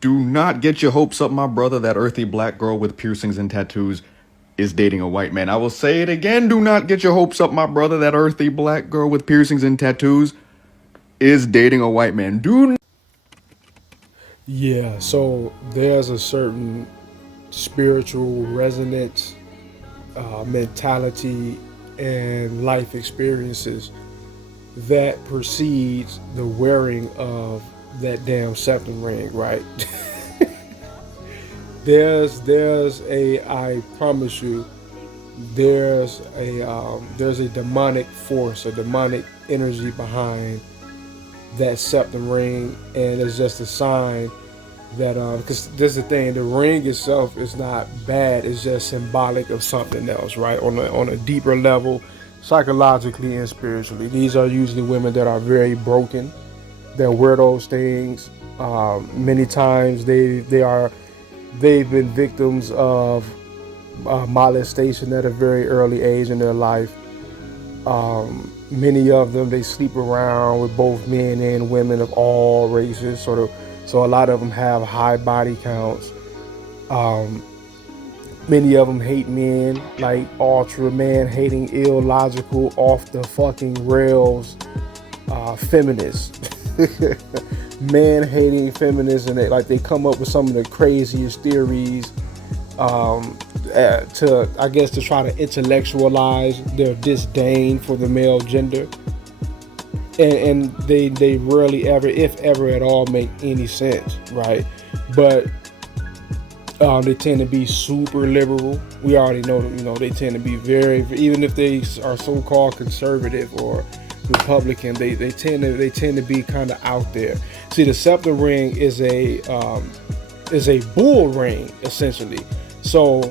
Do not get your hopes up, my brother. That earthy black girl with piercings and tattoos is dating a white man. I will say it again. Do not get your hopes up, my brother. That earthy black girl with piercings and tattoos is dating a white man. Do Yeah, so there's a certain spiritual resonance, mentality, and life experiences that precedes the wearing of that damn septum ring, right? there's a I promise you, there's a demonic force, a demonic energy behind that septum ring, and it's just a sign that because this is the thing, the ring itself is not bad, it's just symbolic of something else, right? On a deeper level, psychologically and spiritually, these are usually women that are very broken, that wear those things. Many times they've been victims of molestation at a very early age in their life. Many of them, they sleep around with both men and women of all races, so a lot of them have high body counts. Um, Many of them hate men, like ultra man hating, illogical, off the fucking rails, feminists, man hating feminists, and they come up with some of the craziest theories, to, I guess, to try to intellectualize their disdain for the male gender, and they rarely ever, if ever at all, make any sense, right? But they tend to be super liberal. We already know, they tend to be very, even if they are so-called conservative or Republican, they tend to be kind of out there. See, the scepter ring is a bull ring, essentially. So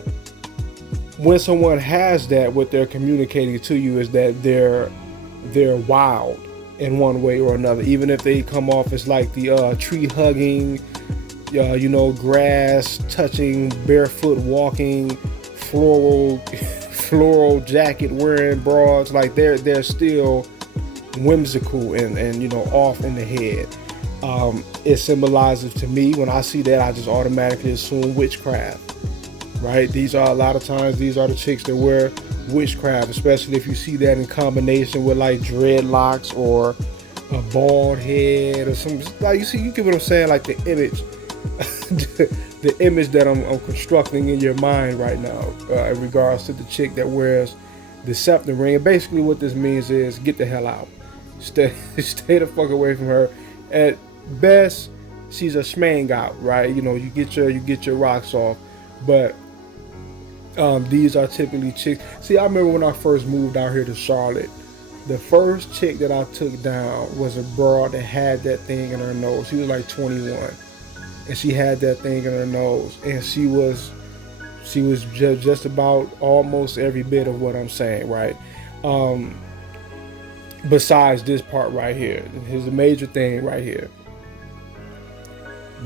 when someone has that, what they're communicating to you is that they're wild in one way or another. Even if they come off as like the tree hugging, grass touching, barefoot walking, floral floral jacket wearing broads, like they're still whimsical and off in the head. It symbolizes to me, when I see that, I just automatically assume witchcraft, right? These are, a lot of times, these are the chicks that wear witchcraft, especially if you see that in combination with like dreadlocks or a bald head or some, like, you get what I'm saying, like the image, the image that I'm constructing in your mind right now, in regards to the chick that wears the septum ring. And basically what this means is, get the hell out, stay the fuck away from her. At best, she's a schmang out, right? You get your rocks off, but these are typically chicks. See, I remember when I first moved out here to Charlotte, the first chick that I took down was a broad that had that thing in her nose. She was like 21, and she had that thing in her nose, and she was just about almost every bit of what I'm saying, right? Um, Besides this part right here, here's a major thing right here.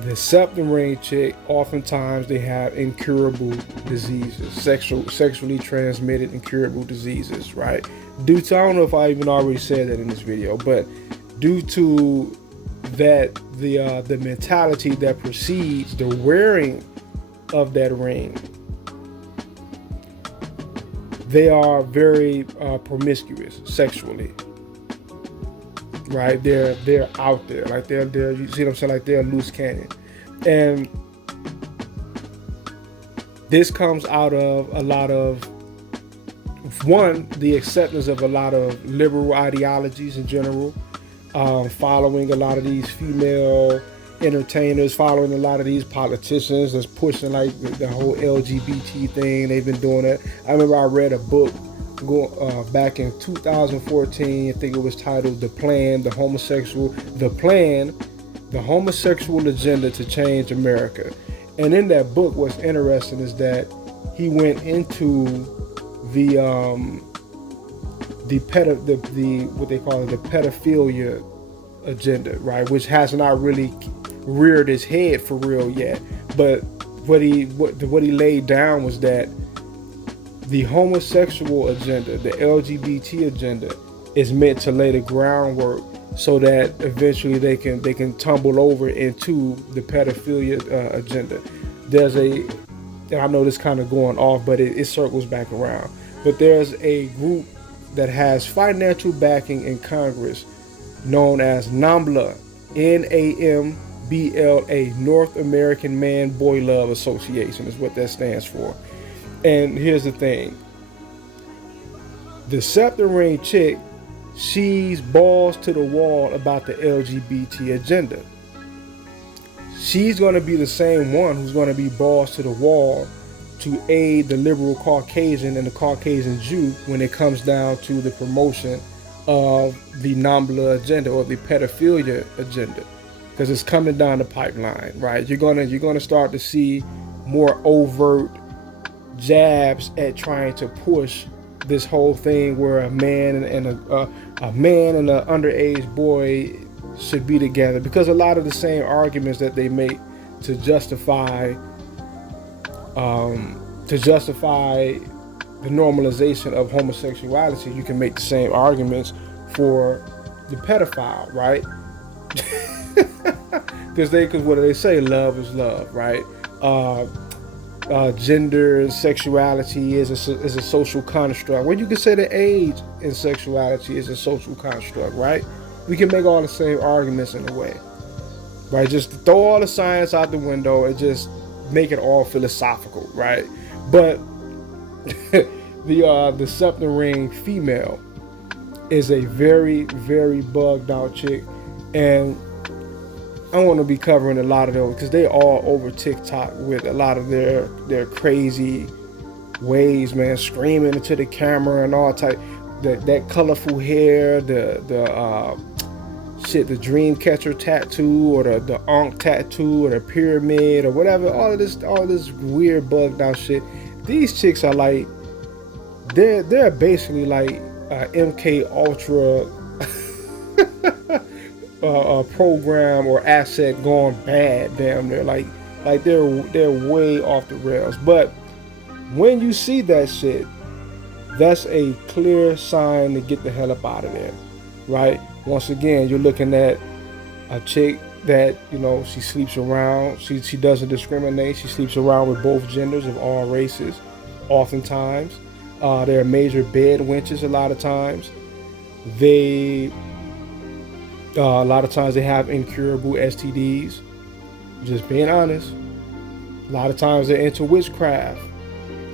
The septum ring chick, oftentimes they have incurable diseases, sexually transmitted incurable diseases, right? Due to, I don't know if I even already said that in this video, but due to that, the mentality that precedes the wearing of that ring, they are very promiscuous sexually, right? They're out there, like they're you see what I'm saying, like they're a loose cannon, and this comes out of a lot of, one, the acceptance of a lot of liberal ideologies in general, following a lot of these female entertainers, following a lot of these politicians that's pushing like the whole LGBT thing. They've been doing it. I remember I read a book back in 2014. I think it was titled The Plan, the Homosexual Agenda to Change America. And in that book, what's interesting is that he went into the the what they call it, the pedophilia agenda, right? Which has not really reared its head for real yet. But what he laid down was that the homosexual agenda, the LGBT agenda, is meant to lay the groundwork so that eventually they can tumble over into the pedophilia agenda. There's a, and I know this kind of going off, but it circles back around. But there's a group that has financial backing in Congress known as NAMBLA, NAMBLA, North American Man Boy Love Association is what that stands for. And here's the thing: the Septum Ring chick, she's balls to the wall about the LGBT agenda. She's going to be the same one who's going to be balls to the wall to aid the liberal Caucasian and the Caucasian Jew when it comes down to the promotion of the NAMBLA agenda or the pedophilia agenda, because it's coming down the pipeline, right? You're gonna start to see more overt jabs at trying to push this whole thing where a man and a man and an underage boy should be together, because a lot of the same arguments that they make to justify the normalization of homosexuality, you can make the same arguments for the pedophile, right? Because what do they say? Love is love, right? Gender and sexuality is a social construct. Well, you can say that age and sexuality is a social construct, right? We can make all the same arguments in a way, right? Just throw all the science out the window and just make it all philosophical, right? But the Septum Ring female is a very, very bugged out chick, and I want to be covering a lot of those because they all over TikTok with a lot of their crazy ways, man, screaming into the camera and all type. That colorful hair, the Dreamcatcher tattoo, or the Ankh tattoo, or the pyramid, or whatever. All of this weird bugged out shit. These chicks are like, they're basically like MK Ultra program or asset gone bad. Damn, they're like they're way off the rails. But when you see that shit, that's a clear sign to get the hell up out of there, right? Once again, you're looking at a chick that, she sleeps around. She doesn't discriminate. She sleeps around with both genders of all races. Oftentimes, they're major bed wenches. A lot of times, a lot of times they have incurable STDs. Just being honest. A lot of times they're into witchcraft.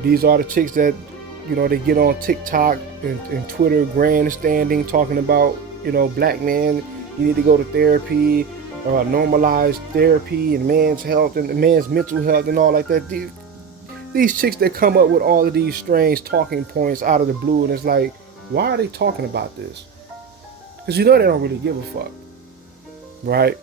These are the chicks that, they get on TikTok and Twitter grandstanding talking about, black men, you need to go to therapy, normalize therapy and man's health and man's mental health and all like that. These chicks that come up with all of these strange talking points out of the blue, and it's like, why are they talking about this? Because they don't really give a fuck, right?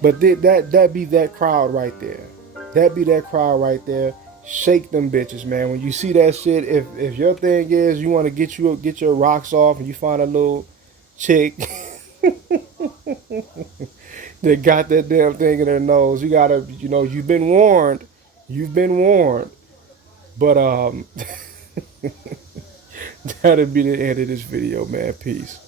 But that be that crowd right there. That be that crowd right there. Shake them bitches, man. When you see that shit, if your thing is you want to get your rocks off, and you find a little chick that got that damn thing in their nose, you gotta, you've been warned. You've been warned. But that'll be the end of this video, man. Peace.